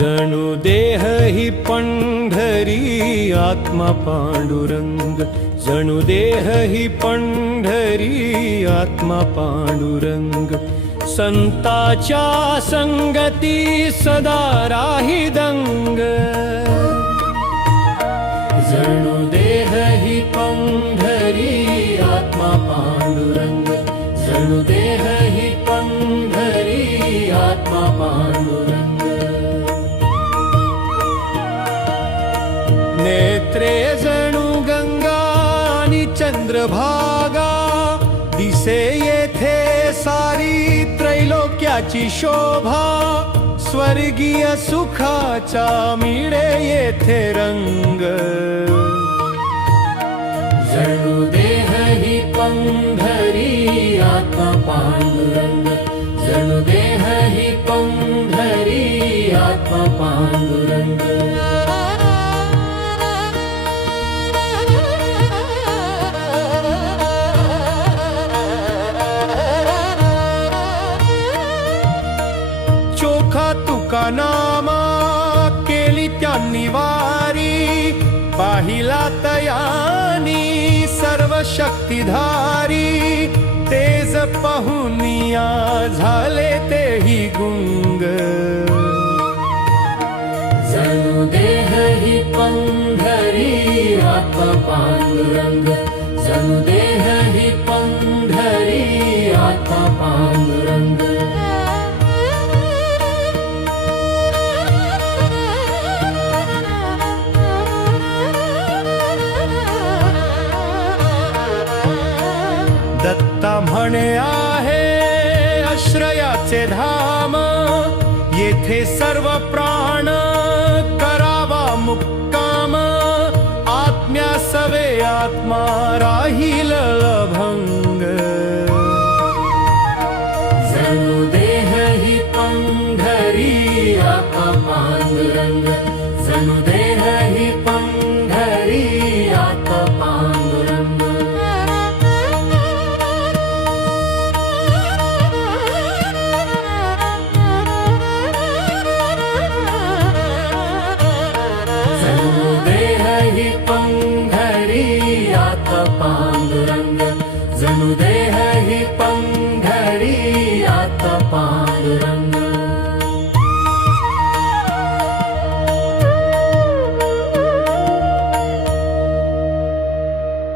जणू देह ही पंढरी आत्मा पांडुरंग, जणू देह ही पंढरी आत्मा पांडुरंग। संताच्या संगती सदा राही दंग, जणू देह ही पंढरी आत्मा पांडुरंग, जणू देह ही पंढरी आत्मा पांडुरंग। नेत्रे जणू गंगा आणि चंद्रभागा, दिसे येथे सारी त्रैलोक्याची शोभा। स्वर्गीय सुखाचा मिळे येथे रंग, जणू देह ही पंढरी आत्मा पांडुरंग, जणू देह ही पंढरी आत्मा पांडुरंग। चोखा तुका नामा केली त्यांनी वारी, पाहिला तयानी सर्व शक्तिधारी। तेज पाहुनिया झाले तेही गुंग, जणू देह ही पंढरी आत्मा पांडुरंग, जणू देह ही पंढरी आत्मा पांडुरंग। दत्ता म्हणे आहे आश्रयाचे धाम, येथे सर्व प्राण करावा मुक्काम। आत्म्यासवे आत्मा राहील अभंग, जणू देह ही पंढरी आत्मा पांडुरंग, जणू देह ही